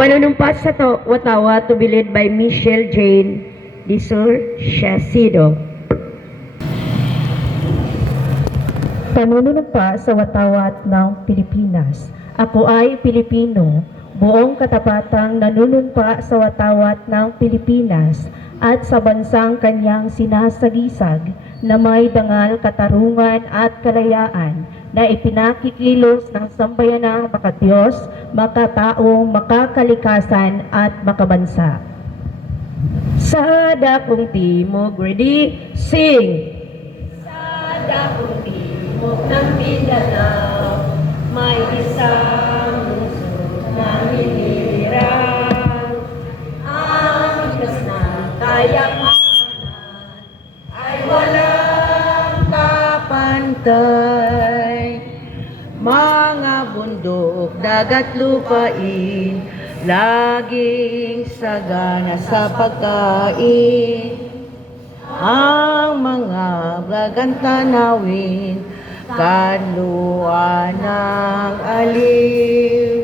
Panunumpa sa Watawa to be led by Michelle Jane Disur Shasido. Panunumpa sa Watawat ng Pilipinas. Ako ay Pilipino, buong katapatang nanunumpa sa watawat ng Pilipinas at sa bansang kanyang sinasagisag na may dangal katarungan at kalayaan na ipinakikilos ng sambayanang makadiyos, makatao, makakalikasan at makabansa. Sa dakong timog, ready, sing! Sa dakong timog ng Mindanao, may isang lungsod na hinirang. Ang Diyos ng kayamanan ay walang kapantay. Mga bundok, dagat, lupain, laging sagana sa pagkain. Ang mga bagang tanawin, kanluan ng aliw.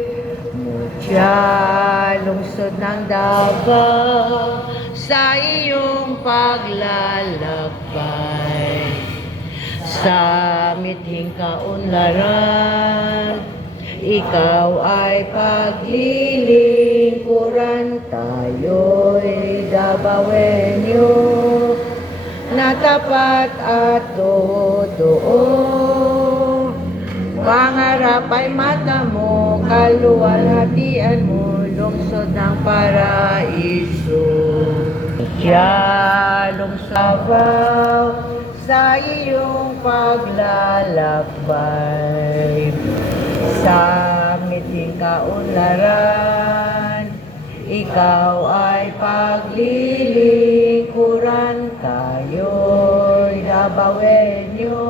Mutya, lungsod ng Davao, sa iyong paglalakbay. Sa mithing kaunlaran, ikaw ay paglilingkuran. Tayo'y Davaoenyo na tapat at totoo. Pangarap ay mata mo, kaluwalhatian mo, lungsod ng paraiso. Diya, lungsod Davao, sa iyong paglalakbay. Sa mithing kaunlaran, ikaw ay paglilingkuran. Tayo'y Davaoenyo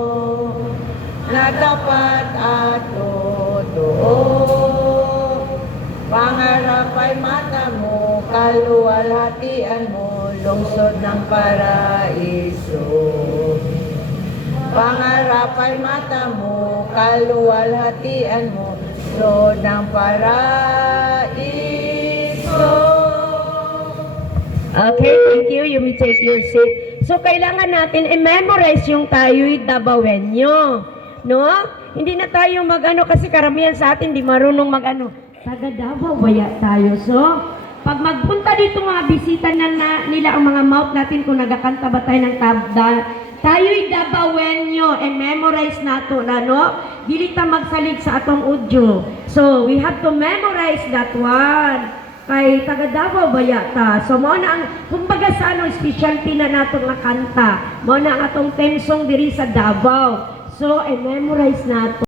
na tapat at totoo. Pangarap ay mata mo, kaluwalhatian mo, lungsod ng paraiso. Pangarap ay mata mo, kaluwalhatian mo, lungsod ng paraiso. Okay, thank you. You may take your seat. So, kailangan natin i-memorize yung tayo'y Davaoenyo. No? Hindi na tayo mag-ano kasi karamihan sa atin di marunong mag-ano. Taga Davao baya tayo. So, pag magpunta dito mga bisita na nila ang mga mouth natin kung nagakanta ba tayo ng tayo'y Davaoenyo and memorize nato na no? Dili ta magsalig sa atong audio. So, we have to memorize that one. Kay taga Davao baya ta. So, mo na ang, kumbaga sa anong specialty na nato nga kanta. Mo na ang atong theme song diri sa Davao. So, i-memorize nato.